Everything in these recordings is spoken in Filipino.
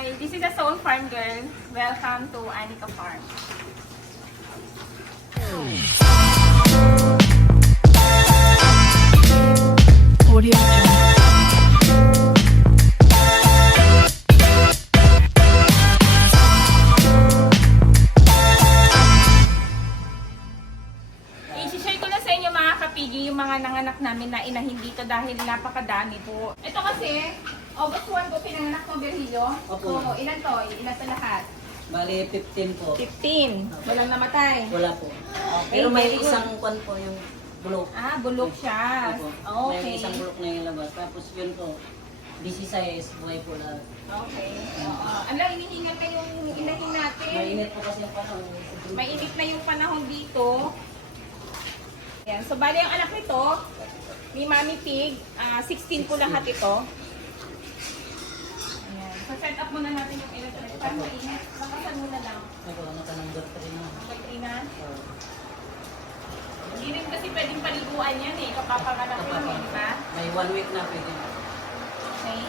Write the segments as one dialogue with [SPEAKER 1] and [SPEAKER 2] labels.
[SPEAKER 1] Hi, this is a Soul Farm girl. Welcome to Anika Farm. I-share ko na sa inyo mga kapigi yung mga nanganak namin na inahin dito dahil napakadami po. Ito kasi, August 1 po pinanganak ng Virgilio.
[SPEAKER 2] Opo.
[SPEAKER 1] Oo, ilan to? Ilan to lahat?
[SPEAKER 2] Bali, 15 po.
[SPEAKER 1] 15. Walang namatay.
[SPEAKER 2] Wala po.
[SPEAKER 1] Okay,
[SPEAKER 2] Pero may
[SPEAKER 1] very good.
[SPEAKER 2] isang kwan po yung bulok.
[SPEAKER 1] Ah, bulok siya.
[SPEAKER 2] Opo.
[SPEAKER 1] Okay.
[SPEAKER 2] May isang bulok na yung labas. Tapos yun po, busy size, buhay po lahat.
[SPEAKER 1] Okay. Oo. Ala, inihingal na yung inahin natin.
[SPEAKER 2] Mainit po kasi yung panahon.
[SPEAKER 1] Mainit na yung panahon dito. Ayan. So, bali ang anak nito, ni Mami Pig, ah, 16 po lahat ito. Set up muna natin yung talaga. Parang mainit. Bakasan muna lang.
[SPEAKER 2] Ako, nakananggot pa rin
[SPEAKER 1] Tina.
[SPEAKER 2] So,
[SPEAKER 1] Hindi rin kasi pwedeng paliguan yan eh. Kapapanganak yun eh, di ba?
[SPEAKER 2] May one week na pwede.
[SPEAKER 1] Okay.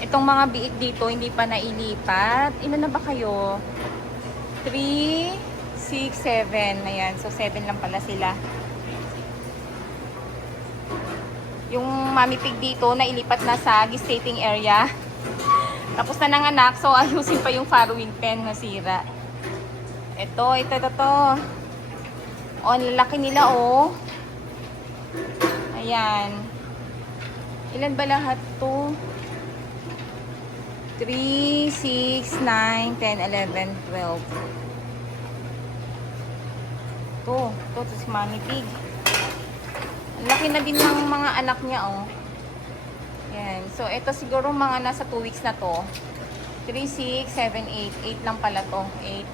[SPEAKER 1] Itong mga biik dito, hindi pa nailipat. Ilan na ba kayo? 3, 6, 7. Ayan, so 7 lang pala sila. Yung mami pig dito, nailipat na sa gestating area. Tapos na nanganak, so ayusin pa yung farrowing pen na sira. Ito, ito, ito, ito. Oh, ang lalaki nila, oh. Ayan. Ilan ba lahat to? 3, 6, 9, 10, 11, 12. To, to, to si Mami Pig. Laki na din ng mga anak niya, oh. Yan. So, ito siguro mga nasa 2 weeks na to. 3, 6, 7, 8. 8 lang pala to. 8.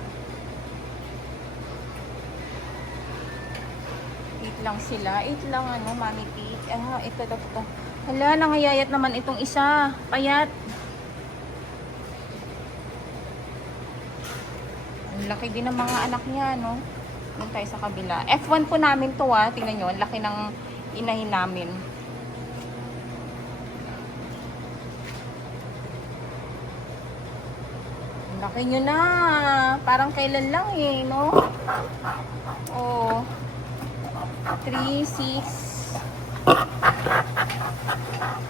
[SPEAKER 1] 8 lang sila. 8 lang ano, Mami Pig. Ah, ito, ito, ito. Hala, nangayayat naman itong isa. Payat. Ang laki din ng mga anak niya, no? Doon tayo sa kabila. F1 po namin to, ah. Tingnan nyo, laki ng inahin namin. Laki nyo na. Parang kailan lang eh, no? Oh. 3, 6.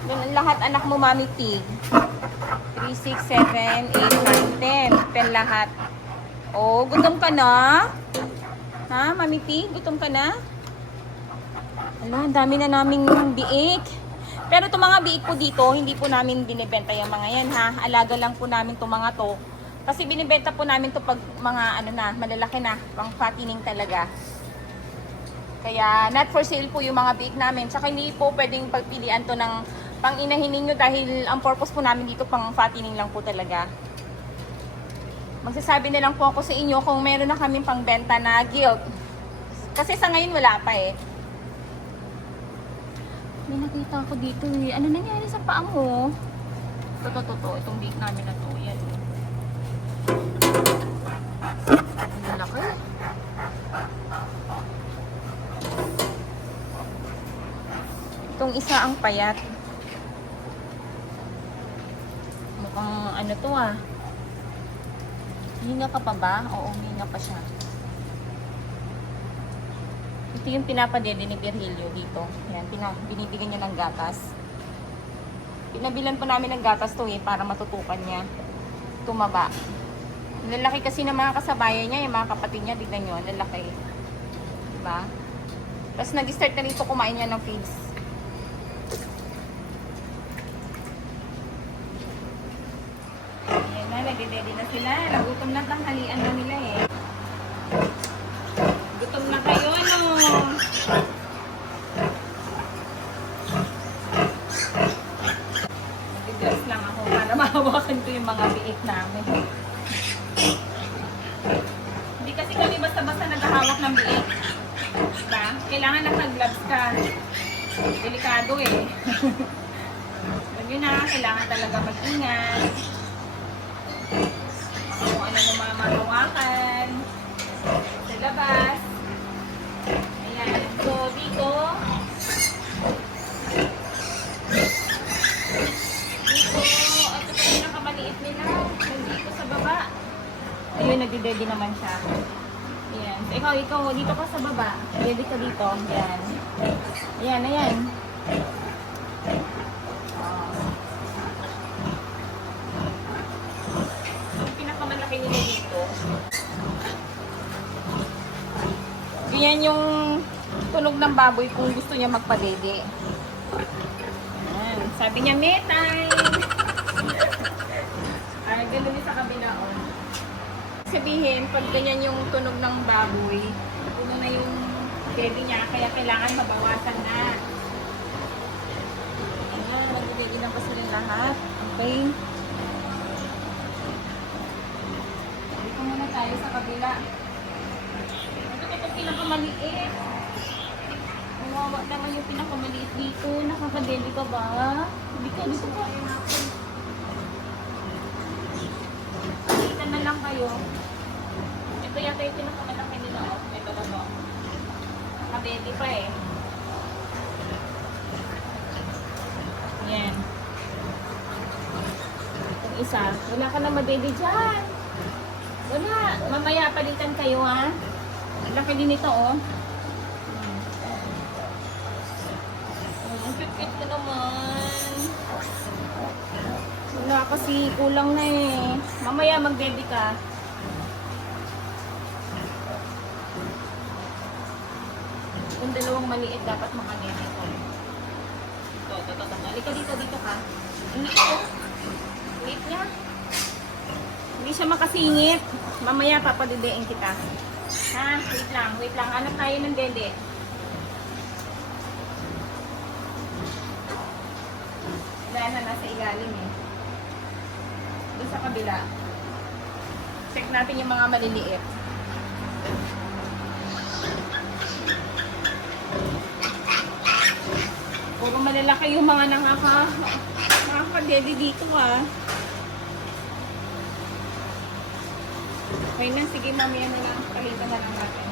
[SPEAKER 1] Doon lahat anak mo, Mami Pig. 3, 6, 7, 8, 9, 10. 10 lahat. Oh, gutom ka na? Ha, Mami Pig? Gutom ka na? Ala, dami na naming biik. Pero itong mga biik po dito, hindi po namin binibenta yung mga yan ha. Alaga lang po namin itong mga to. Kasi binibenta po namin to pag mga ano na, malalaki na, pang fattening talaga. Kaya not for sale po yung mga biik namin. Tsaka hindi po pwedeng pagpilian to ng pang inahin ninyo dahil ang purpose po namin dito pang fattening lang po talaga. Magsasabi na lang po ako sa inyo kung meron na kaming pangbenta na guild. Kasi sa ngayon wala pa eh. May nakita ako dito eh. Ano nangyari sa paa mo? Ito, ito. Itong big namin na to. Yan. Ang laki. Itong isa ang payat. Mukhang ano to ah. Hinga ka pa ba? Oo, hinga pa siya. Ito yung pinapadede ni Virgilio dito. Yan, pina, binibigyan niya ng gatas. Pinabilan po namin ng gatas to eh, para matutukan niya. Tumaba. Lalaki kasi ng mga kasabayan niya, yung mga kapatid niya, tignan nyo, lalaki. Diba? Tapos nag-start na rin kumain niya ng feeds. Ayan na, sila. Nagutom na tanghalian na nila eh. Gutom na kayo, ano? Nag-dress lang ako para mahawakan ko yung mga biik namin. Hindi kasi kami basta-basta naghahawak ng biik. Diba? Kailangan naka-gloves ka. Delikado eh. Nyo na, kailangan talaga mag-ingat kung ano ng mga magawakan sa labas. Ayan. So, dito, dito, ito pa yung nakamaliit nila. Nandito sa baba. Ayun, nagdi-daddy naman siya. Ayan. So, ikaw, ikaw, dito ka sa baba. Daddy ka dito. Ayan. Ayan, ayan. Yung tunog ng baboy kung gusto niya magpadede. Ayan. Sabi niya, may time! Ay, ganun sa kabila, oh. Sabihin, pag ganyan yung tunog ng baboy, puno na yung baby niya, kaya kailangan mabawasan na. Ayan, nagdidigi na pa sila lahat. Okay. Dito muna tayo sa kabila. Pinakamaliit. Kawawa naman yung pinakamaliit dito. Nakakadeli ka ba? Hindi ka, dito ka. Kita na lang kayo. Ito yata yung pinakamalaki nila. Oh. Ito na to. Nakabeli pa eh. Yan. Yung isa. Wala ka na mabili dyan. Wala. Mamaya palitan kayo ha. Ang Laki din ito oh. Ang cute-cute ko naman. Wala kasi kulang na eh. Mamaya mag-baby ka. Kung dalawang maliit dapat makagete ko. Ito, ito, ito. Halika dito, dito ka. Hindi ko. Wait niya. Hindi siya makasingit. Mamaya papadidein kita. Ha? Wait lang, wait lang. Anak tayo ng dede. Wala na, nasa ilalim eh. Doon sa kabila. Check natin yung mga maliliit. Puro malalaki yung mga nangaka nakakadede dito ah. Okay na, sige mamaya na lang. Palitan na lang natin.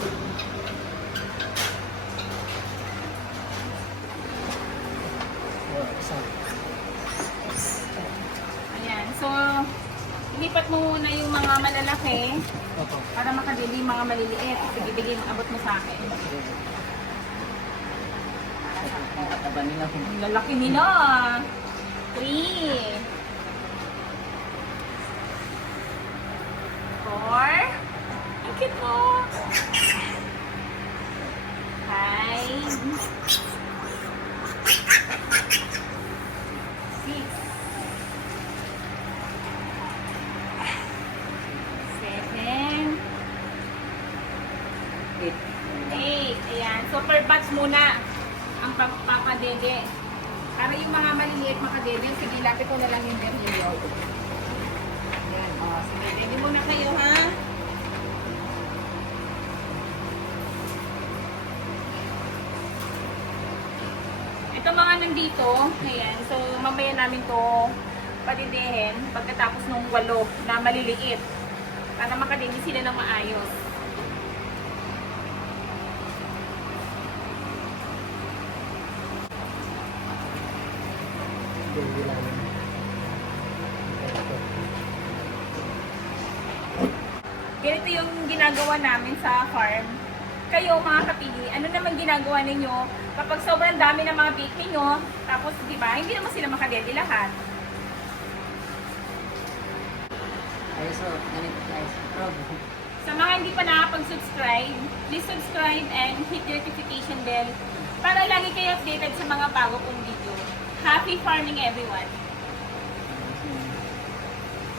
[SPEAKER 1] Ayan. So, ilipat mo muna yung mga malalaki para makadili yung mga maliliit. Sige, bigay mo, abot mo sa akin.
[SPEAKER 2] Ang
[SPEAKER 1] lalaki nila. Three. Four. Ang cute mo. Five. Six. Seven. So, per batch muna ang pagpapadede. Para yung mga maliliit makadede, sige, lapit ko na lang yung bernilyo. Ayan. O, sige, ready muna kayo, ha? Ito mga nandito, ayan, so mamaya namin to padidehin pagkatapos ng walo na maliliit para makadede sila ng maayos. Ganito yung ginagawa namin sa farm. Kayo mga kapili, ano naman ginagawa ninyo kapag sobrang dami ng mga bake ninyo, tapos di ba, hindi naman sila makadede lahat.
[SPEAKER 2] Ay, so, ganito guys. Probo.
[SPEAKER 1] Sa mga hindi pa nakapag-subscribe, please subscribe and hit the notification bell para lagi kayo updated sa mga bago kong video. Happy farming everyone!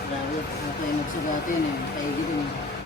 [SPEAKER 2] Grabe, ako ay nagsugatin eh. Kaigi din eh.